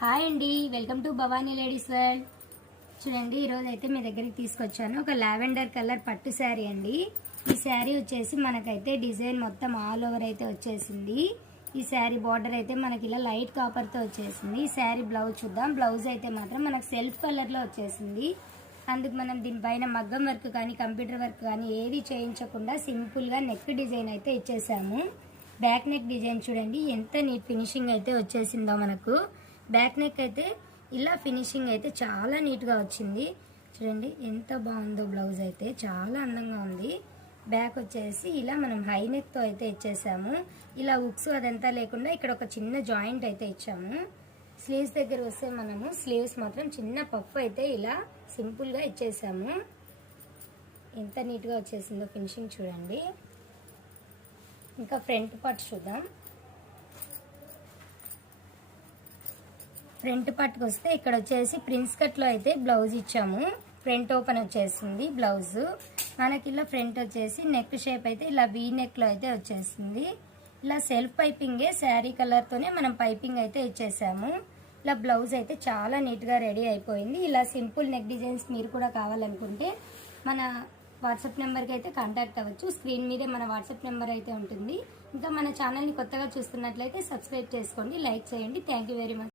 Hi అండి, welcome to Bhavani ladies world. చూడండి, ఈరోజు అయితే మీ దగ్గరికి తీసుకొచ్చాను ఒక లావెండర్ కలర్ పట్టు శారీ అండి. ఈ శారీ వచ్చేసి మనకైతే డిజైన్ మొత్తం ఆల్ ఓవర్ అయితే వచ్చేసింది. ఈ శారీ బార్డర్ అయితే మనకి ఇలా లైట్ కాపర్తో వచ్చేసింది. ఈ శారీ బ్లౌజ్ చూద్దాం. బ్లౌజ్ అయితే మాత్రం మనకు సెల్ఫ్ కలర్లో వచ్చేసింది. అందుకు మనం దీనిపైన మగ్గం వర్క్ కానీ కంప్యూటర్ వర్క్ కానీ ఏది చేయించకుండా సింపుల్గా నెక్ డిజైన్ అయితే ఇచ్చేసాము. బ్యాక్ నెక్ డిజైన్ చూడండి ఎంత నీట్ ఫినిషింగ్ అయితే వచ్చేసిందో మనకు. బ్యాక్ నెక్ అయితే ఇలా ఫినిషింగ్ అయితే చాలా నీట్గా వచ్చింది. చూడండి ఎంత బాగుందో. బ్లౌజ్ అయితే చాలా అందంగా ఉంది. బ్యాక్ వచ్చేసి ఇలా మనం హై నెక్తో అయితే ఇచ్చేసాము. ఇలా ఉక్స్ అదంతా లేకుండా ఇక్కడ ఒక చిన్న జాయింట్ అయితే ఇచ్చాము. స్లీవ్స్ దగ్గర వస్తే మనము స్లీవ్స్ మాత్రం చిన్న పఫ్ అయితే ఇలా సింపుల్గా ఇచ్చేసాము. ఎంత నీట్గా వచ్చేసిందో ఫినిషింగ్ చూడండి. ఇంకా ఫ్రంట్ పార్ట్ చూద్దాం. ఫ్రంట్ పార్ట్కి వస్తే ఇక్కడ వచ్చేసి ప్రిన్స్ కట్లో అయితే బ్లౌజ్ ఇచ్చాము. ఫ్రంట్ ఓపెన్ వచ్చేసింది బ్లౌజ్ మనకి. ఇలా ఫ్రంట్ వచ్చేసి నెక్ షేప్ అయితే ఇలా వీ నెక్లో అయితే వచ్చేసింది. ఇలా సెల్ఫ్ పైపింగే శారీ కలర్తోనే మనం పైపింగ్ అయితే ఇచ్చేసాము. ఇలా బ్లౌజ్ అయితే చాలా నీట్గా రెడీ అయిపోయింది. ఇలా సింపుల్ నెక్ డిజైన్స్ మీరు కూడా కావాలనుకుంటే మన వాట్సాప్ నెంబర్కి అయితే కాంటాక్ట్ అవ్వచ్చు. స్క్రీన్ మీదే మన వాట్సాప్ నెంబర్ అయితే ఉంటుంది. ఇంకా మన ఛానల్ని కొత్తగా చూస్తున్నట్లయితే సబ్స్క్రైబ్ చేసుకోండి, లైక్ చేయండి. Thank you very much.